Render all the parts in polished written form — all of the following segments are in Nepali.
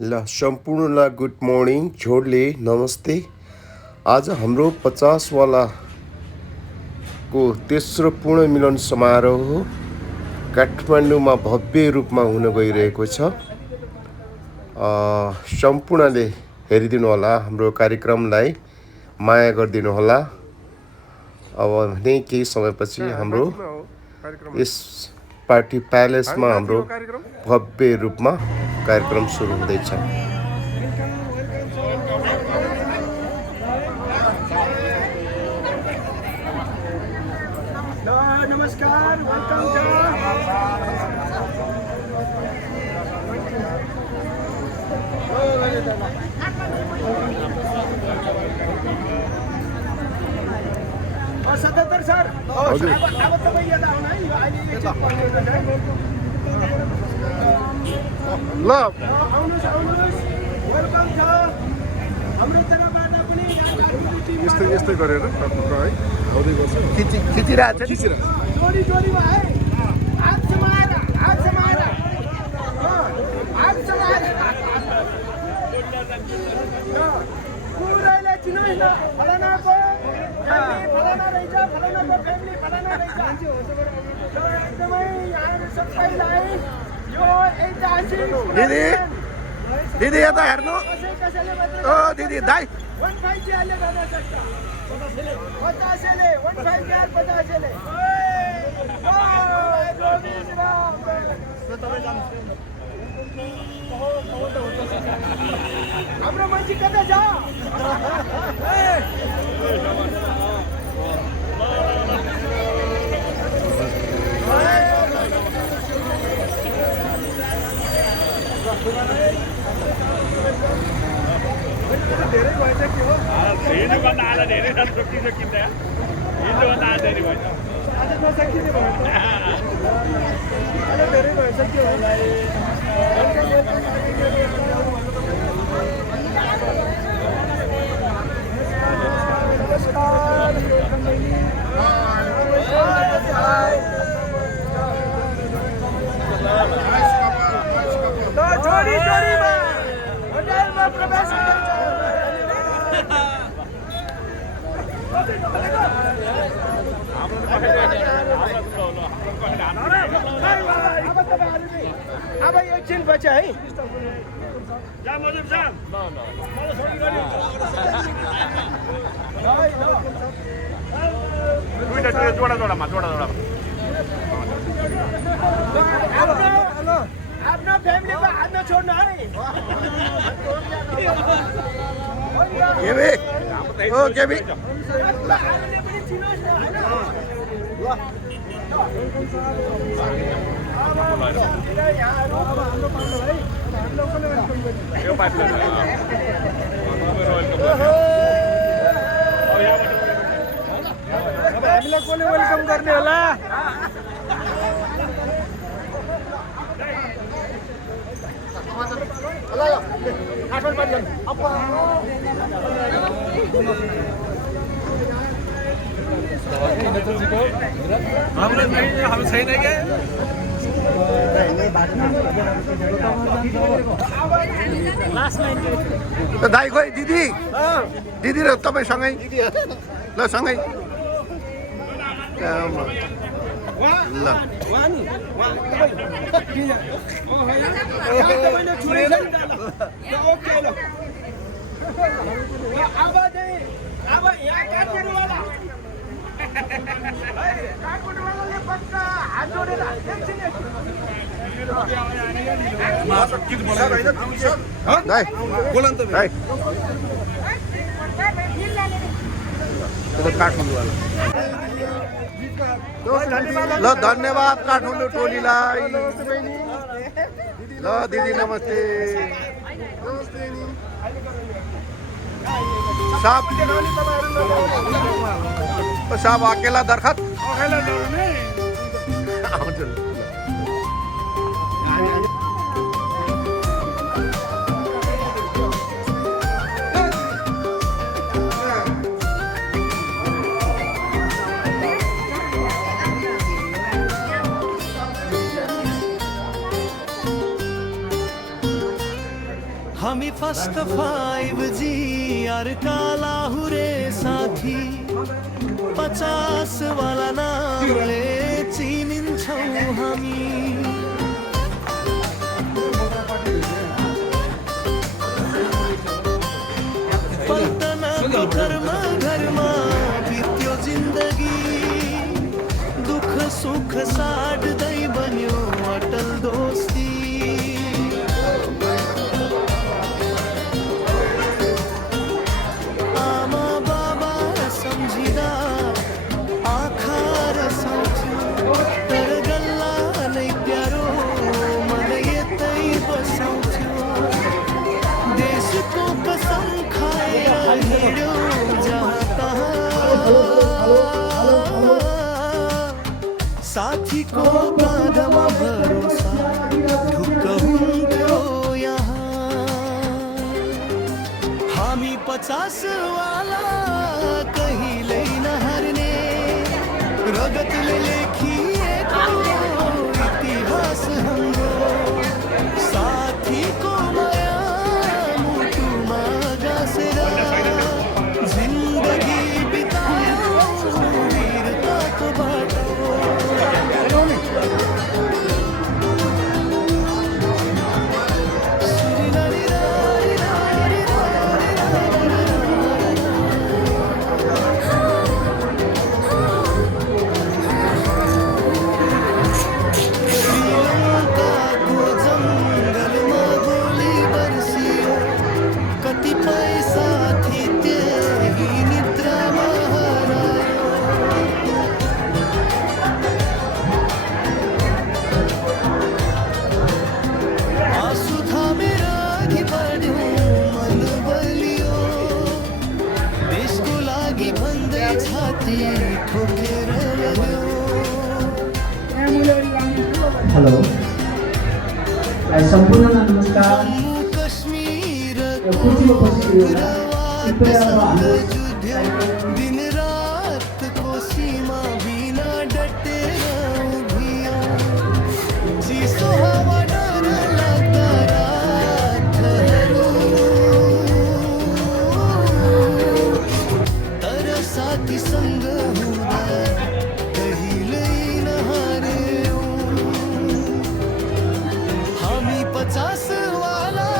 ल सम्पूर्णलाई गुड मर्निङ झोडले नमस्ते। आज हाम्रो 50 वालाको तेस्रो पूर्ण मिलन समारोह हो काठमाडौँमा भव्य रूपमा हुन गइरहेको छ। सम्पूर्णले हेरिदिनु होला, हाम्रो कार्यक्रमलाई माया गरिदिनु होला। अब भने केही समयपछि हाम्रो यस पार्टी प्यालेसमा हाम्रो भव्य रूपमा कार्यक्रम सुरु हुँदैछ। नमस्कार, वेलकम सर सर अब तपाईँ यता आउनु है, यो अहिले एकछिन पर्खिनु सर। ल आउनुहोस्, वेलकम छ हाम्रो तर्फबाट पनि। यस्तै गरेर है आउँदै गर्छ, खिचिरहेको छ। जोडी जोडीमा है, हात समाएर पुरैले चिन्नुहोस् न, फलानाको फ्यामिली फलाना रहेछ, फलानाको फ्यामिली फलाना रहेछ। एकदमै यहाँ सबैलाई यो ऐतिहासिक दिदी यता हेर्नु। कसैले ओ दिदी दाइ 15 ले गर्न सक्छ, 50ले 15 यार 50ले। हाम्रो मान्छे कता छ? धेरै भएछ के हो? हिँड्नुभन्दा आज धेरै छ, सकिन्छ हिँड्नुभन्दा आज धेरै भएछ। आज नसकिने भयो त, आज धेरै भएछ के हो? जोडी जोडीमा होटलमा प्रवेश अब एकछिन पछि है। जोडामा आफ्नो फ्यामिलीको हात नछोड्नु है। केबी हामीलाई कसले वेलकम गर्ने होला? हाम्रो छैन क्या। दाइ खोइ दिदी दिदी र तपाईँसँगै ल सँगै ल अब यहाँ काठमाडौँवाला काठमाडौँवालाले पक्का हात जोडेर एकछिन दाइ बोला त दाइ काठमाडौँवाला ल धन्यवाद काठमाडौँ टोलीलाई। ल दिदी नमस्ते। साहब अकेला दरखत फर्स्ट 5G यार काला हुरे साथी 50 वाला नामले चिनिन्छौँ हामी पल्टनको घरमा बित्यो जिन्दगी दुःख सुख साट्दै बन्यो अटल दोस्ती आमा बाबा सम्झिँदा आँखा रसाउँथ्यो तर गल्ला नै प्यारो मलाई यतै बसाउँथ्यो देशको कसम खाएर हिँड्यो जहाँ तहाँ साथीको बाधामा भरोसा ढुक्क हुन्थ्यो यहाँ हामी 50 वाला कहिल्यै नहार्ने रगतले लेखिएको इतिहास हाम्रो साथीको माया मुटुमा गाँसेर जिन्दगी बितायो वीरताको बाटो श्रीलङ्काको जङ्गलमा गोली बर्सियो कतिपय साथी त्यही निद्रामा हरायो आँसु थामेर अघि बढ्यो मन बलियो देशको लागि भन्दै छाती ठोकेर लग्यो हेलो सम्पूर्णलाई नमस्कार जम्मू कश्मीर कुर्सीमा बसेको होला कृपया अब हाम्रो दिन रातको सीमा बिना डटेर उभियो चिसो हावा डर लाग्दा रातहरू तर साथीसँग हुँदा कहिल्यै नहार्यौँ हामी 50 वाला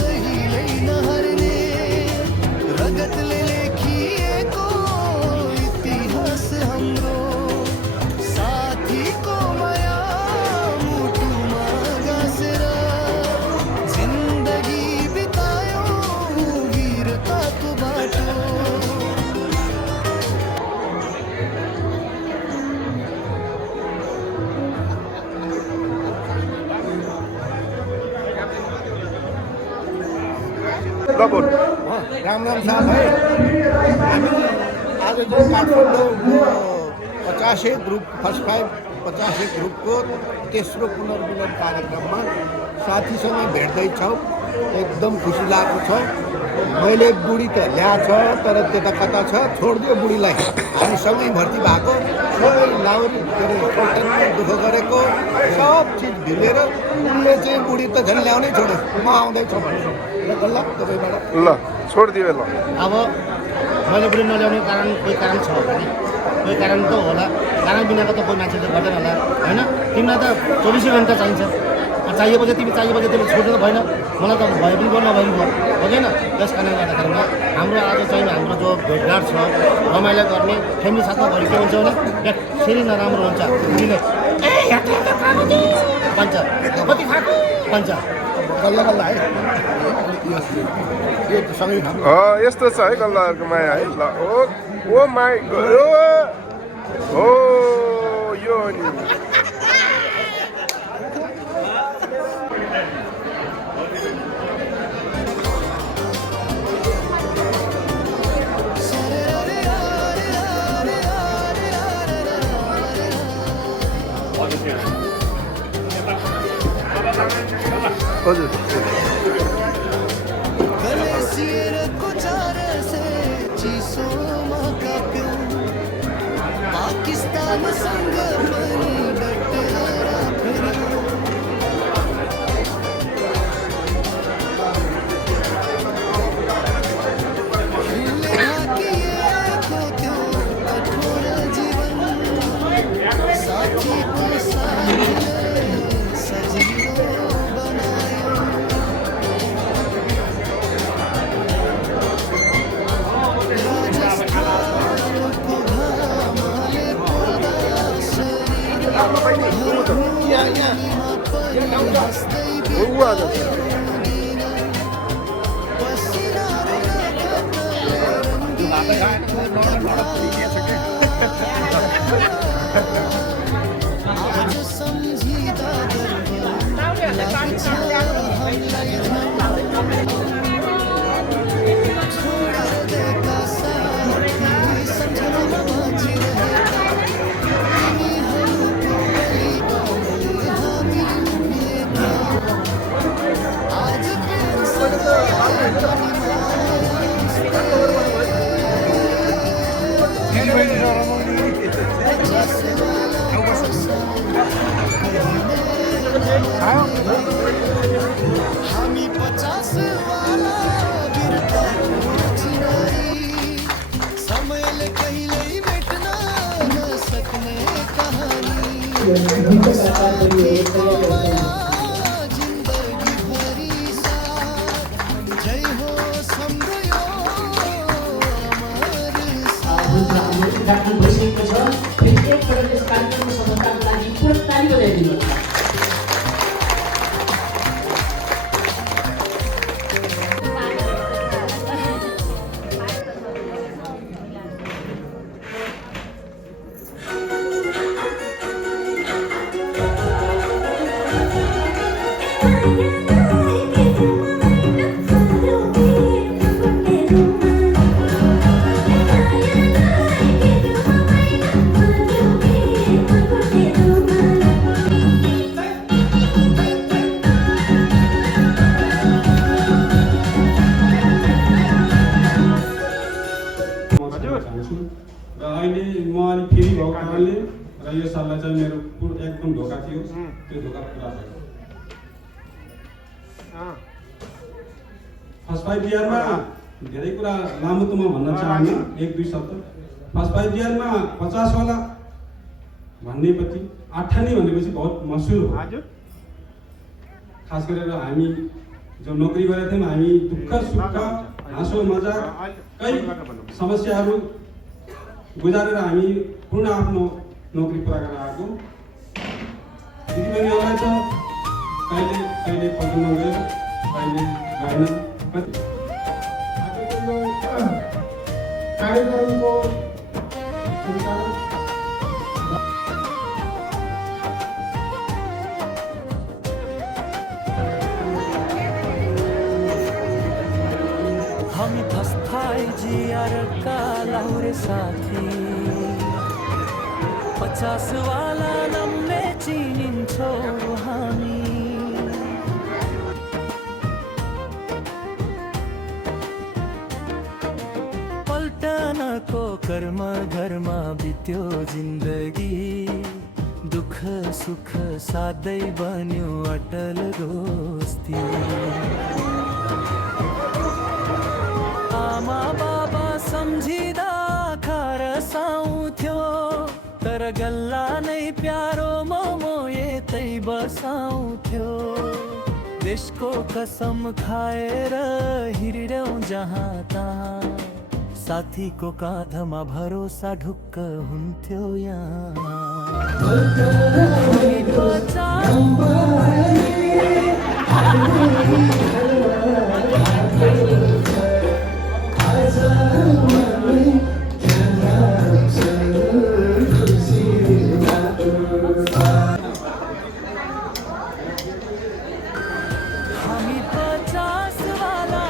कहिल्यै नहार्ने रगतले लेखिएको इतिहास हाम्रो साथीको माया मुटुमा गाँसेर जिन्दगी बितायो वीरताको बाटो ल बोल राम राम साहब है हामी आज चाहिँ काठमाडौँ 50 ग्रुप फर्स्ट 50 ग्रुपको तेस्रो पुनर्मिलन कार्यक्रममा साथीसँग भेट्दैछौँ एकदम खुसी लागेको छ मैले बुढी त ल्याएको छ तर त्यता कता छ छोडिदियो बुढीलाई हामी सँगै भर्ती भएको सँगै लाउरी के अरे कल्टनमा दुःख गरेको सब चिज भिलेर उनले चाहिँ बुढी त झन् ल्याउनै छोड्यो म आउँदैछु ल तपाईँबाट ल छोडिदियो ल अब मैले बुढी नल्याउने कारण कोही कारण छ होला नि कोही कारण त होला कारण बिनाको त कोही मान्छे त गर्दैन होला होइन तिमीलाई त 24 घन्टा चाहिन्छ चाहिएपछि तिमी तिमीले छोड्नु त भएन मलाई त भए पनि भयो नभए पनि भयो हो किन त्यस कारणले गर्दाखेरिमा हाम्रो आज चाहिँ हाम्रो जो भेटघाट छ रमाइलो गर्ने फ्यामिली साथमा भरि के हुन्छ भने फेरि नराम्रो हुन्छ बुढीले भन्छ कति खाएको भन्छ गल्ला गल्ला है यो सँगै यस्तो छ है गल्लाहरूको माया है ल ओ माई ओ यो नि हजुर पाकिस्तानसँग पनि डटेर फेरि हाँस्दै ऊ आज बिताउँदिन पसिना आज सम्झिँदा गर्व लाग्छ हामीलाई छोडिदिएका साथी सम्झनामा बाँचिरहेका तिनीहरूको बलिदानले हामी उभिएका आज हामी 50 वाला वीरताको चिनारी समयले कहिल्यै मेट्न नसक्ने कहानी साथीको माया जिन्दगी भरि साथ जय होस् हाम्रो यो अमर साथ राख्नु भइसकेको छ। फेरि एकपल्ट यस कार्यक्रमको सफलताको लागि पूर्ण ताली बजाइदिनुहोस्। र अहिले म अलिक फेरि भएको कारणले र यो साललाई चाहिँ मेरो एकदम धोका थियो, त्यो धोका पुरा भयो। फर्स्ट 5 इयरमा धेरै कुरा लामो त म भन्न चाहन्न, 1-2 शब्द। फर्स्ट 5 इयरमा 50 वाला भन्नेपछि 98 भनेपछि बहुत मसहुर हो। खास गरेर हामी जो नोकरी गरेका थियौँ, हामी दुःख सुख हाँसो मजाकै समस्याहरू गुजारेर हामी पूर्ण आफ्नो नोकरी पुरा गरेर आएको। दिदीबहिनीहरूलाई त कहिले कहिले पठाउन गयो, कहिले गएन। कार्यक्रमको हामी फस्ताई जियार का लाहुरे साथी 50 वाला नम्मे चिनिन्छौ हामी पल्टनको कर्म घरमा बित्यो जिन्दगी दुःख सुख साधै बन्यो अटल दोस्ती आमा बाबा सम्झिँदा खरसाउँथ्यो तर गल्ला नै प्यारो मोमो यतै बसाउँथ्यो देशको कसम खाएर हिँड्यौँ जहाँ तहाँ साथीको काँधमा भरोसा ढुक्क हुन्थ्यो यहाँ हामी 50 वाला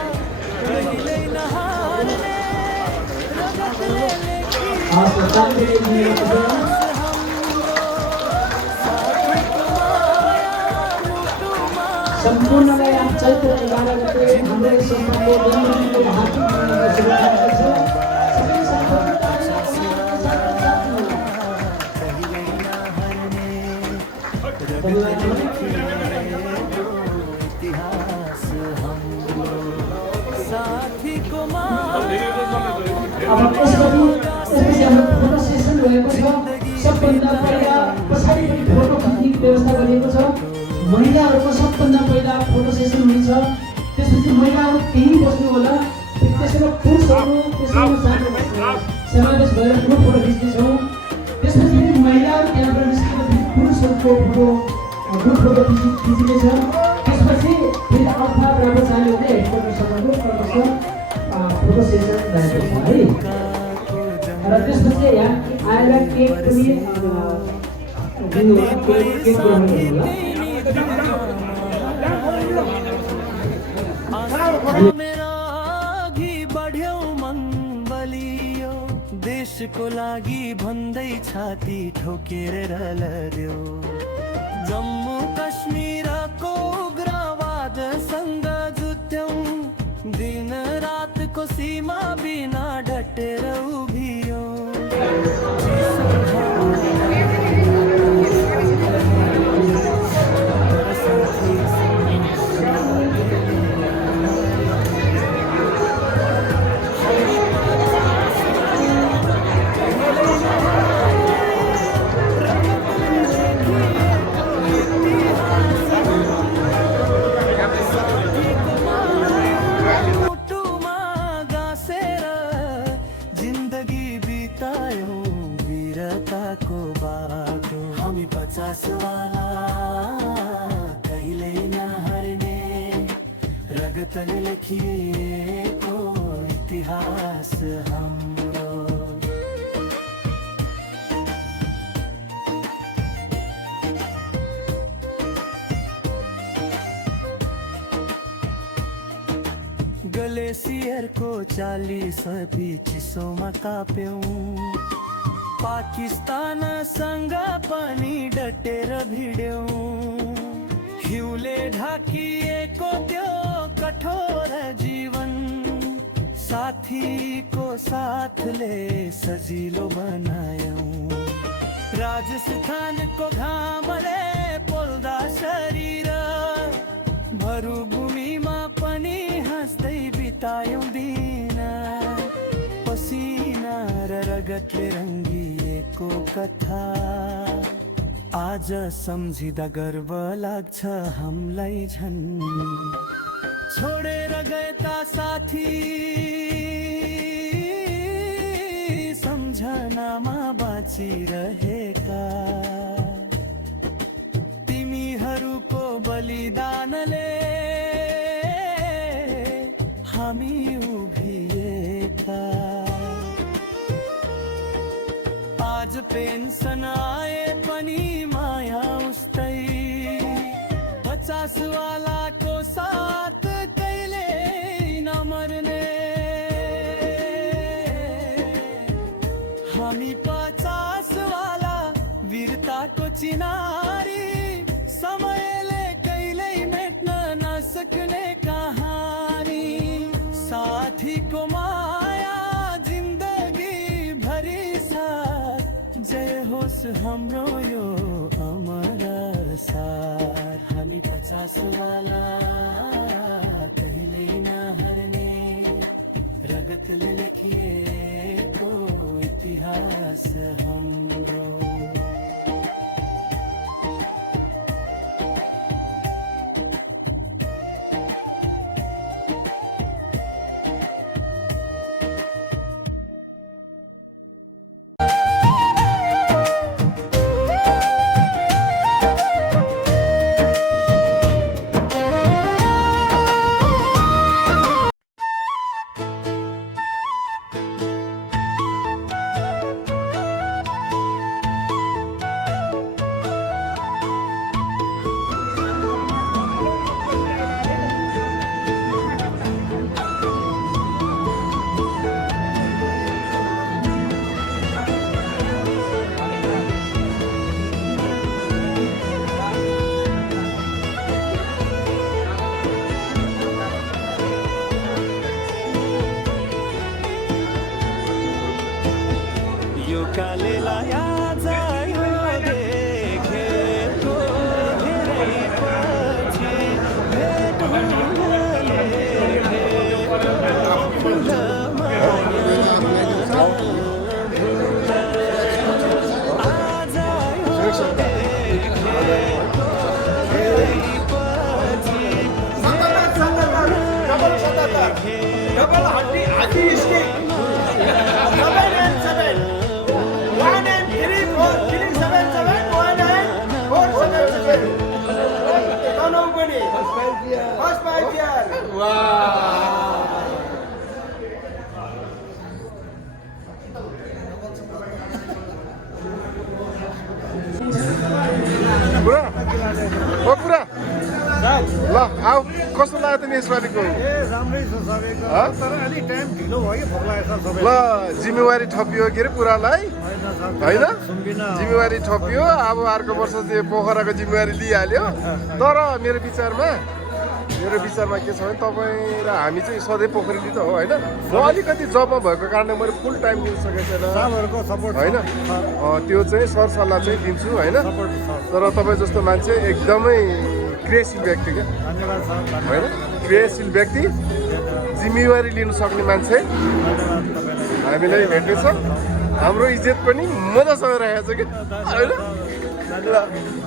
कहिल्यै नहार्ने रगतले सम्पूर्णलाई आज चैत्र 11 गते हाम्रो सम्पूर्ण जन्मदिनको हार्दिक शुभकामना छ। सबै त्यसपछि हाम्रो फोटो सेसन भएको छ। सबभन्दा पहिला पछाडि पनि फोटो खिच्ने व्यवस्था गरिएको छ। महिलाहरूको सबभन्दा पहिला फोटो सेसन हुनेछ, त्यसपछि महिलाहरू त्यहीँ बस्नु होला। त्यसमा पुरुषहरू त्यसमा समावेश भएर ग्रुप फोटो खिच्नेछौँ। त्यसपछि फेरि महिलाहरू त्यहाँबाट निस्केर फेरि पुरुषहरूको फोटो ग्रुप फोटो खिचिनेछ। त्यसपछि फेरि अल्फा ब्राभो चाल्यो भने हेडक्वार्टरसँगको प्रदर्शन फोटो सेसन रहेको छ है। र त्यसपछि यहाँ आएर केक पनि दिनुहोला, केक ग्रहण गर्नुहोला। मेरा अघि बढ्यौ मन बलियो, देशको लागि भन्दै छाती ठोकेर लड्यो। जम्मू कश्मीरको उग्रवादसँग जुध्यौं, दिन रातको सीमा बिना डटेर उभियो। वाला कहिले नहर्ने रगतले लेखिएको इतिहास हाम्रो। ग्लेसियरको 40 चिसोमा काप्यौं, पाकिस्तानसँग पनि डटेर भिड्यौं। हिउँले ढाकिएको त्यो कठोर जीवन, साथीको साथले सजिलो बनायौं। राजस्थानको घामले पोल्दा शरीर, मरुभूमिमा पनि हाँस्दै बितायौं दिन। पसिना र रगतले रङ्गिएको कथा आज सम्झिँदा गर्व लाग्छ हामीलाई झन्। छोडेर गएका साथी सम्झनामा बाँचिरहेका, तिमीहरूको बलिदानले हामी उभिएका। आज पेन्सन आए पनि माया उस्तै, 50 वालाको साथ कहिले नमर्ने। हामी 50 वाला वीरताको चिनारी, समयले कहिल्यै मेट्न नसक्ने कहानी। साथीको माया जिन्दगी भरि साथ, जय होस् हाम्रो यो अमर साथ। हामी 50 वाला कहिल्यै नहर्ने रगतले लेखिएको इतिहास हाम्रो। Double Haji Stick. 7 and 7. 1 and 3. लाग्यो त नि यसपालिको ए राम्रै छ सर एकदम तर अलिक टाइम ढिलो भयो कि भोक लागेको छ सबै ल जिम्मेवारी थपियो के अरे पुरालाई होइन सुम्बिन जिम्मेवारी थपियो अब अर्को वर्ष चाहिँ पोखराको जिम्मेवारी लिइहाल्यो तर मेरो विचारमा के छ भने तपाईँ र हामी चाहिँ सधैँ पोखरेली त हो होइन म अलिकति जबमा भएको कारणले मैले फुल टाइम दिन सकेको छैन साहबहरूको सपोर्ट होइन त्यो चाहिँ सरसल्लाह चाहिँ दिन्छु होइन तर तपाईँ जस्तो मान्छे एकदमै क्रियाशील व्यक्ति क्या धन्यवाद सर होइन क्रियाशील व्यक्ति जिम्मेवारी लिनु सक्ने मान्छे हामीलाई भेट्दैछ हाम्रो इज्जत पनि मजासँग रहेको छ कि होइन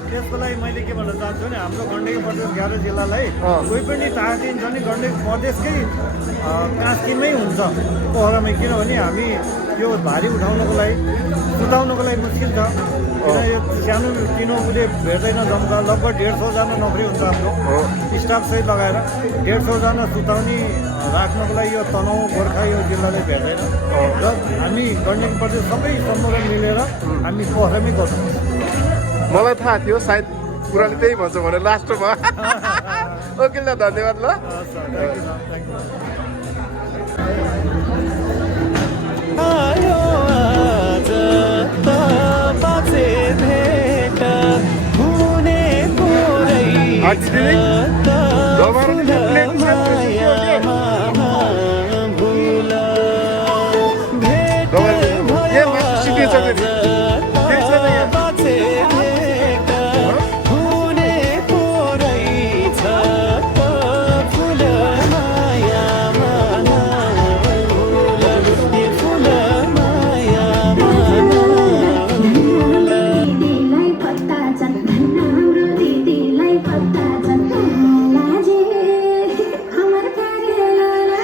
त्यसको लागि मैले के भन्न चाहन्छु भने हाम्रो गण्डकी प्रदेश 11 जिल्लालाई कोही पनि ताकतिन छ नि गण्डकी प्रदेशकै कास्कीमै हुन्छ पोखरामै किनभने हामी यो भारी उठाउनको लागि सुताउनको लागि मुस्किल छ किन यो सानो तिनो उसले भेट्दैन जम्का लगभग 150 जना नोकरी हुन्छ हाम्रो स्टाफ सहित लगाएर 150 जना सुताउने राख्नको लागि यो तनहुँ गोर्खा यो जिल्लाले भेट्दैन र हामी गण्डकी प्रदेश सबै सम्पूर्ण मिलेर हामी पोखरामै गर्छौँ मलाई थाहा थियो सायद कुराले त्यही भन्छ भने लास्टमा ओके ल धन्यवाद ल आयो आज त बाँचे भेट हुने पुरै छ त मायामा भुल भेट भयो आज त बाँचे भेट हुने पुरै छ त फुल मायामा भुल फुल मायामा दिदीलाई पत्ता छन् हाम्रो दिदीलाई पत्ता छन् लाजे हमर कार्यालय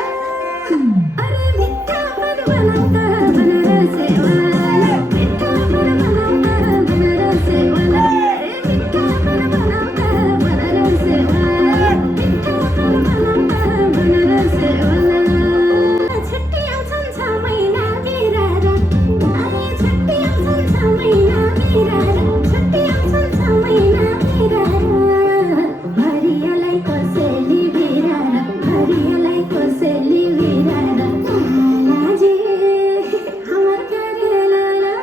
अरे मिठा मन बनाउँदा बनारसे वाला मिठा मन बनाउँदा बनारसे वाला मिठा मन बनाउँदा बनारसे वाला मिठा मन बनाउँदा बनारसे वाला छुट्टी आउँछन् 6 महिना बिरारा अरे छुट्टी आउँछन् 6 महिना बिरारा छुट्टी आउँछन् 6 महिना बिरारा हरियालाई कसैले बिरारा हरियालाई कसैले बिरारा लाजे हमर कार्यालय